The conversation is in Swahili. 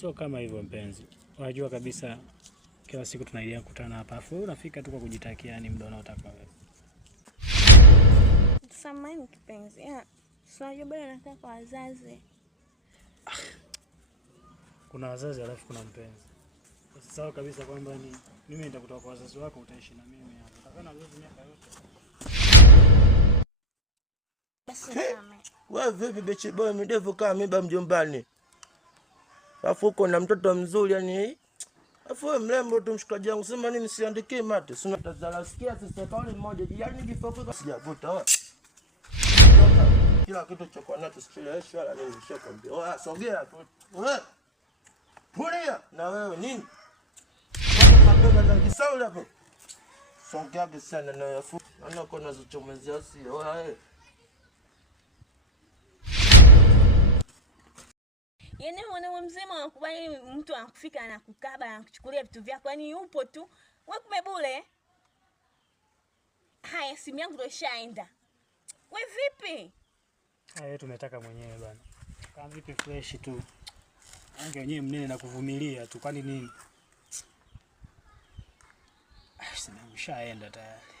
Sio kama hivyo mpenzi. Unajua kabisa kila siku tunaidia kukutana hapa. Afu unafika tu kwa kujitakia yani muda unaotaka wewe. Samahani kipenzi. Sio bado nakaa kwa wazazi. Kuna wazazi alafu kuna mpenzi. Sawa kabisa kwamba ni mimi nitakutoa kwa wazazi wako utaishi na mimi hapa. Utakaa na wazazi miaka yote. Basi kama. Wewe vipi bechi boy mdevu kama miba mjombani? Alafu uko na mtoto mzuri yani. Alafu wewe mrembo tu mshikaji wangu sema nini siandikie mate. Sina tazala sikia sasa kauli moja yani kifoka sijavuta wewe. Kila kitu cha kwa nacho sicheleweshwa wala nini nishakwambia. Oa sogea tu. Wewe. Pulia na wewe nini? Kwa na kisauli hapo. Songea sana na yafu. Ana kona zichomezea si. Oa Yaani mwanaume mzima unakubali mtu anakufika anakukaba anakuchukulia vitu vyako. Yaani yupo tu. Wewe kumebule. Haya simu yangu ndio ishaenda. Wewe vipi? Haya tumetaka mwenyewe bwana. Kama vipi fresh tu. Ange wenyewe mnene na kuvumilia tu kwani nini? Sina ushaenda tayari.